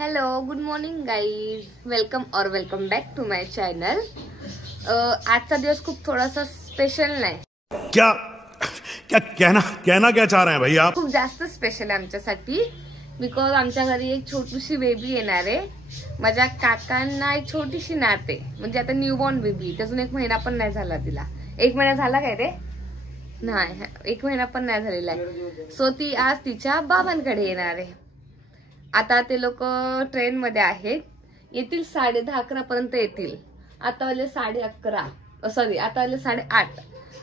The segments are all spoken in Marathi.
Hello good morning guys, welcome और welcome back to my channel. आजचा दिवस खूप थोडासा स्पेशल नाही। क्या क्या कहना क्या चाह रहे हैं भाई आप? खूप जास्त स्पेशल आहे आमच्यासाठी, बिकॉज आमच्या घरी एक छोटीशी बेबी येणार आहे। माझ्या काकांना एक छोटीशी नात आहे, म्हणजे आता न्यूबॉर्न बेबी, अजून 1 महिना पण नाही झाला तिला। 1 महिना झाला काय रे? नाही, 1 महिना पण नाही झालेला आहे। सो ती आज तिच्या बाबांकडे येणार आहे। आता ते लोक ट्रेन मध्ये आहेत, येतील 10:30-11 पर्यंत येतील। आता वाजले 11:30, सॉरी आता वाजले 8:30।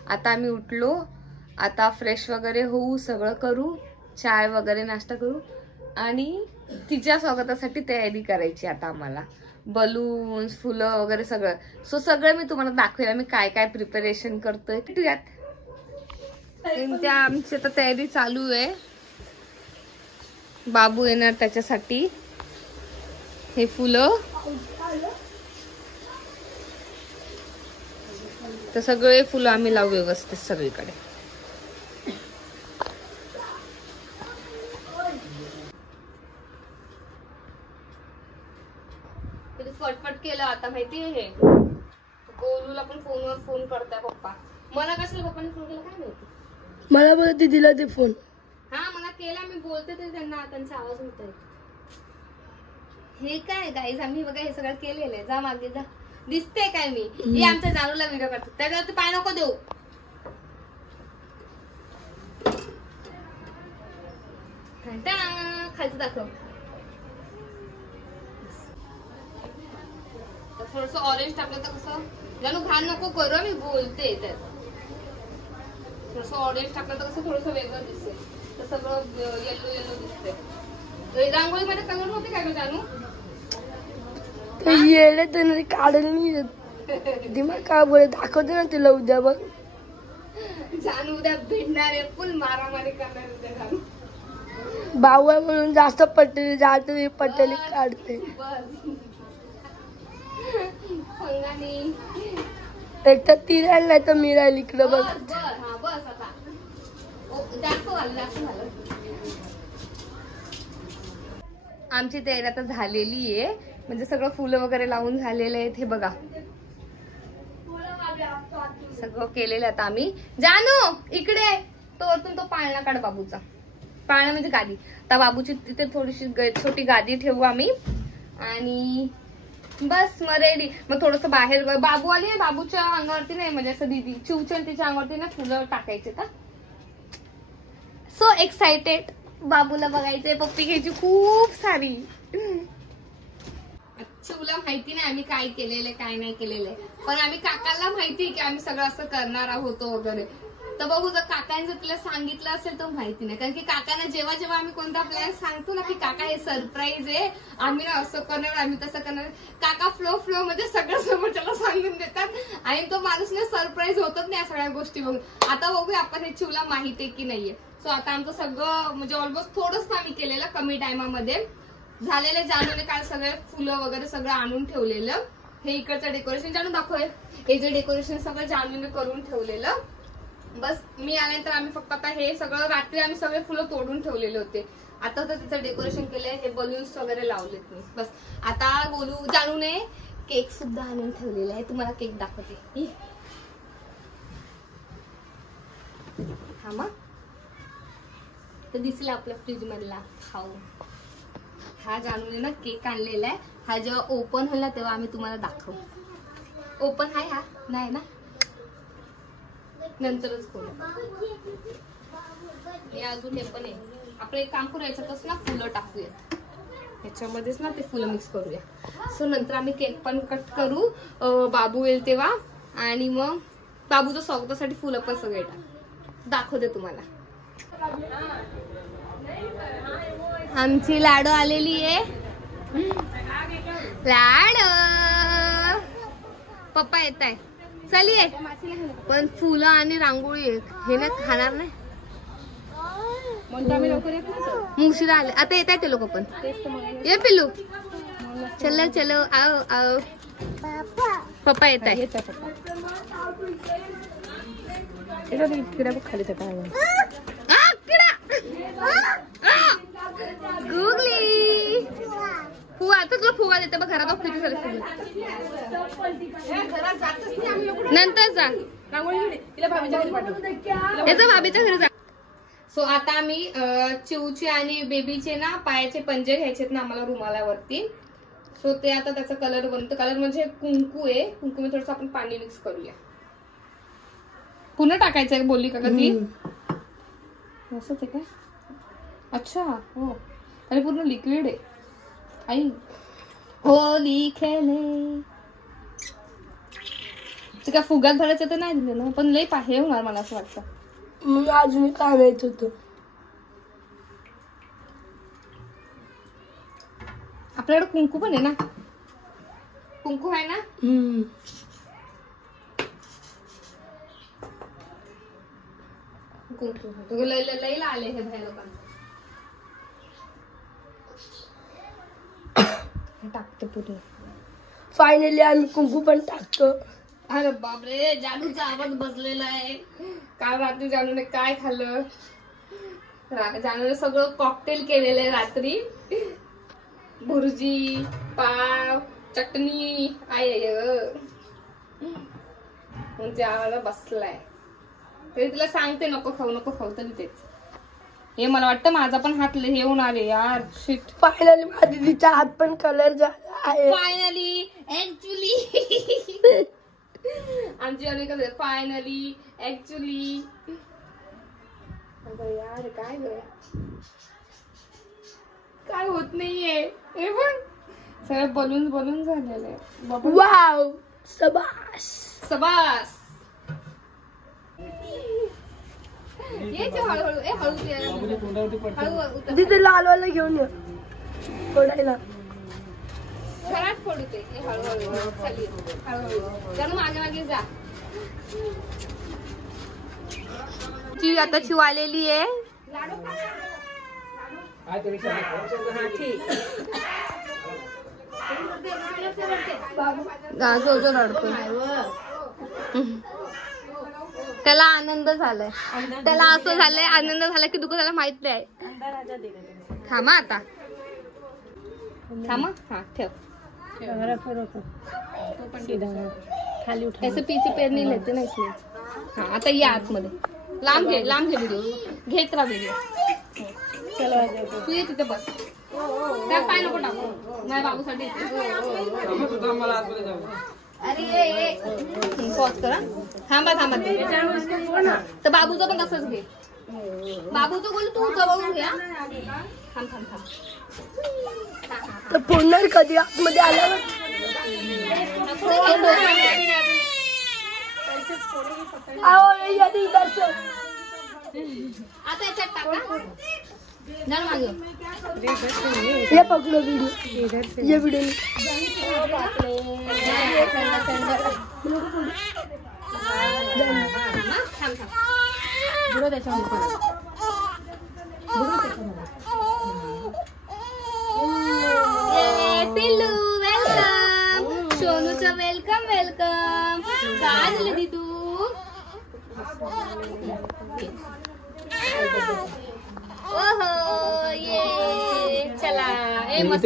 आता आम्ही उठलो, आता फ्रेश वगैरे होऊ, सगळं करू, चाय वगैरे नाश्ता करू आणि तिच्या स्वागतासाठी तयारी करायची। आता आम्हाला बलून्स, फुलं वगैरे सगळं, सो सगळं मी तुम्हाला दाखवेल आम्ही काय काय प्रिपरेशन करतोय। त्या आमची आता तयारी चालू आहे। बाबू येणार त्याच्यासाठी, हे फुलं तर सगळे फुलं आम्ही लावू व्यवस्थित सगळीकडे। फटफट केलं आता माहितीये, हे गोलूला पण फोनवर फोन करताय पप्पा। मला कशाला पप्पाने फोन केला काय माहिती, मला बघ दिला ते फोन। हा मला केला, मी बोलते तर त्यांना, त्यांचा आवाज होतोय। हे काय गाईज, आम्ही बघा हे सगळं केलेलं आहे। जा मागे जा, दिसते काय मी? हे आमच्या जानूला व्हिडिओ काढतो, त्याच्यावरती पाय नको देऊ। खालचं दाखव, थोडस ऑरेंज टाकलं तर कसं, जानू घाण नको करू, मी बोलते त्यात। थोडस ऑरेंज टाकलं तर कसं थोडस वेगळं दिसते, तर सगळं येलो येलो दिसते। रांगोळीमध्ये कलर होते काय जानू? येले तर काढायला नाही दिमाग का बोले, दाखवते ना तुला उद्या बघ। जानू उद्या भिडणार आहे, फुल मारामारी करणार उद्या जानू। भाऊ आहे म्हणून जास्त पटेल जाते, पटेल काढते। एक तर ती राहील नाही तर मी राहील इकडं बघ। आमची तयारी आता झालेली आहे, म्हणजे सगळं फुलं वगैरे लावून झालेले आहेत। हे बघा सगळं केलेलं आता आम्ही। जानू इकडे, तो वरतून तो पाळणा काढ बाबूचा, पाळणा म्हणजे गादी। आता बाबूची तिथे थोडीशी छोटी गादी ठेवू आम्ही आणि बस मग रेडी। मग थोडस बाहेर बाबू आली आहे, बाबूच्या अंगावरती नाही, म्हणजे असं दीदी चिवचन तिच्या अंगावरती ना फुलं टाकायचे का। सो एक्साइटेड, बाबूला बघायचंय, पप्पी घ्यायची खूप सारी। चिवला माहिती नाही आम्ही काय केलेलं काय नाही केलेलं, पण आम्ही काकाला माहिती की आम्ही सगळं असं करणार आहोत वगैरे। तर बघू, जर काकाने जर तुला सांगितलं असेल तर माहिती नाही, कारण की काकांना जेव्हा जेव्हा आम्ही कोणता प्लॅन सांगतो ना की काका हे सरप्राईज आहे, आम्ही ना असं करणार, आम्ही तसं करणार, काका फ्लो म्हणजे सगळं समोरच्याला सांगून देतात आणि तो माणूस ना सरप्राईज होतच नाही या सगळ्या गोष्टी बघून। आता बघूया आपण हे चिवला माहिती आहे की नाहीये। सो आता आमचं सगळं म्हणजे ऑलमोस्ट थोडंच आम्ही केलेलं कमी टायमामध्ये झालेलं। जानूने काल सगळे फुलं वगैरे सगळं आणून ठेवलेलं। हे इकडचं डेकोरेशन जानू दाखवय, हे जे डेकोरेशन सगळं जानूने करून ठेवलेलं। बस मी आल्यानंतर आम्ही फक्त आता हे सगळं, रात्री आम्ही सगळे फुलं तोडून ठेवलेले होते, आता तर तिचं डेकोरेशन केलंय, हे बलून्स वगैरे लावलेत मी। बस आता बोलू, जानूने केक सुद्धा आणून ठेवलेला आहे, तुम्हाला केक दाखवते। हा मग तर दिसला आपल्या फ्रीज मधला खाऊ। हा जानूने ना केक आणलेला आहे, हा जेव्हा ओपन होईल ना तेव्हा आम्ही तुम्हाला दाखवू। ओपन आहे हा नाही ना, नंतरच खोलू। हे अजून हे पण आहे, आपण एक काम करूया, याच्यातच ना फुलं टाकूया, याच्यामध्येच ना ते फुलं मिक्स करूया। सो नंतर आम्ही केक पण कट करू, बाबू येईल तेव्हा, आणि मग बाबूच्या स्वागतासाठी फुलं पण सगळे दाखवते तुम्हाला। आमची लाडू आलेली आहे, लाडू पप्पा येत आहे, चलिये। पण फुलं आणि रांगोळी हे ना खाणार नाही, मुशिरा आले, आता येत आहे ते लोक पण। ये पिल्लू, चलो चलो आओ आओ, पप्पा येत आहे। खाली गुगली फुगा देते बघ घरात किती सारे फुगे. नंतर जा याचं भाभीच्या घरी जा. सो आता आम्ही चिवचे आणि बेबीचे ना पायाचे पंजे घ्यायचे ना आम्हाला रुमालावरती. सो ते आता त्याचा कलर बनतो. कलर म्हणजे कुंकू आहे. कुंकू मध्ये थोडस आपण पाणी मिक्स करूया. पुन्हा टाकायचंय बोलली का ती असंच आहे काय. अच्छा हो अरे पूर्ण लिक्विड आहे. आई होली खेळे ते काय फुग्यात भरायचं तर नाही दिलं ना पण लई हे होणार मला असं वाटतं. मग अजून काय माहित होतं. आपल्याकडे कुंकू पण आहे ना. कुंकू आहे ना. कुंकू लईला आले हे बाहेर लोकांना. टाकते पूर्ण. फायनली आम्ही कुंकू पण टाकतो. अरे बापरे जानूचा आवाज बसलेला आहे. काल रात्री जानूने काय खाल्लं. जानूने सगळं कॉकटेल केलेलं आहे रात्री. भुर्जी पाव चटणी आय म्हणजे आवाज बसलाय. तरी तिला सांगते नको खाऊ तरी तेच. हे मला वाटतं माझा पण हात हे होऊन आले यार. शिट. फायनली माझ्या दीदीचा हात पण कलर झाला आहे. फायनली ऍक्च्युली आमची अनेक फायनली ऍक्च्युली यार काय होत नाहीये. हे पण सगळं बलून झालेलं आहे. वाव सबास. हळू तिथे लालवाला घेऊन ये फोडायला. घरात फोडू ते हळूहळू खाली हळूहळू मागे जा. ची आता चिव आलेली आहे. जो रडतोय त्याला आनंद झालाय. त्याला असं झालंय आनंद झाला की दुःख त्याला माहित नाही. थांबा आता थांबा. हा ठेव ऐसे पीछे पेरणी लेते ना इसलिए. हा आता या आतमध्ये लांब घे व्हिडिओ घेत राहा व्हिडिओ. तू ये तिथे बस. त्या पाय नको टाकू माझ्या बाबूसाठी. अरे पॉज करा. थांबा तर बाबूचं पण तसंच घे. बाबूचं बोल तू जवळून घ्या. थांब तर पुन्हा कधी आतमध्ये आल्यावर आता याच्यात टाका. जाणं मागे ये पकडो व्हिडिओ. ये व्हिडिओ पिल्लू वेलकम. सोनूचं वेलकम. काय झालं दी तू. ओहो ये चला ए मस्त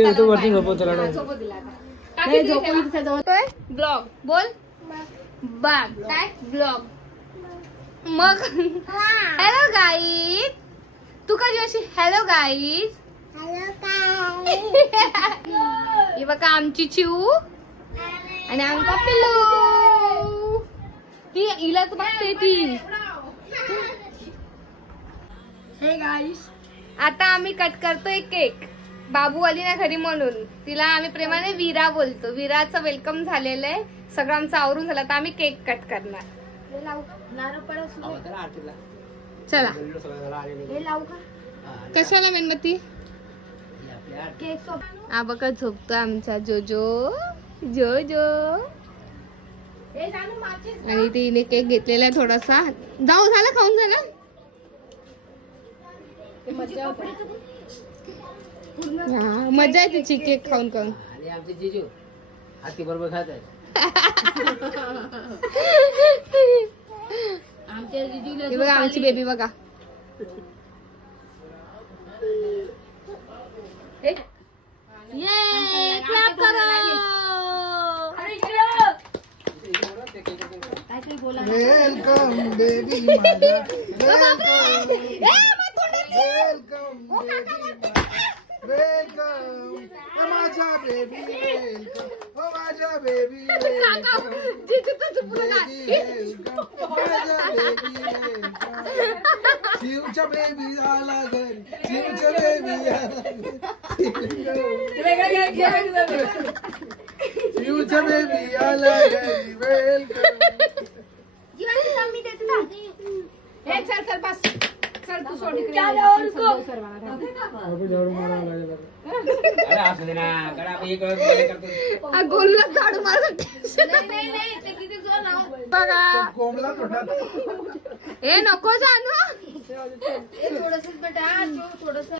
ब्लॉग बोल बाग काय ब्लॉग. मग हॅलो गाईज. तू कधी अशी हॅलो गाईज. ही बघा आमची चिऊ आणि आमचा पिल्लू. ती हिलाच बघते ती. हे गाईस आता आम्ही कट करतोय केक. बाबू आली ना घरी म्हणून तिला आम्ही प्रेमाने वीरा बोलतो. वीराचं वेलकम झालेलं आहे. सगळं आमचं आवरून झालं तर आम्ही केक कट करणार. चला कशाला मेणबत्ती. हा बघा झोपतो आमचा जोजो. आणि तिने केक घेतलेला आहे थोडासा. जाऊ झाला खाऊन झाला. मजा आहे तिची केक खाऊन. आणि आमचे जिजू हाती बरोबर खात आहे. बघा आमची बेबी बघा. ये क्लॅप करो. वेलकम बेबी माझा वेलकम माझ्या बेबी वेलकम माझ्या बेबी शिवच्या बेबी आला घरी शिवच्या बेबी शिवच्या बेबी आला घरी वेलकम चल चल बस चल तू सोड इकडे अरे असू दे ना करा आपण एक वेळ करतो गोलला झाडू मारत बघा कोंबला तोंडात ए नको जानू थोडस बेटा थोडस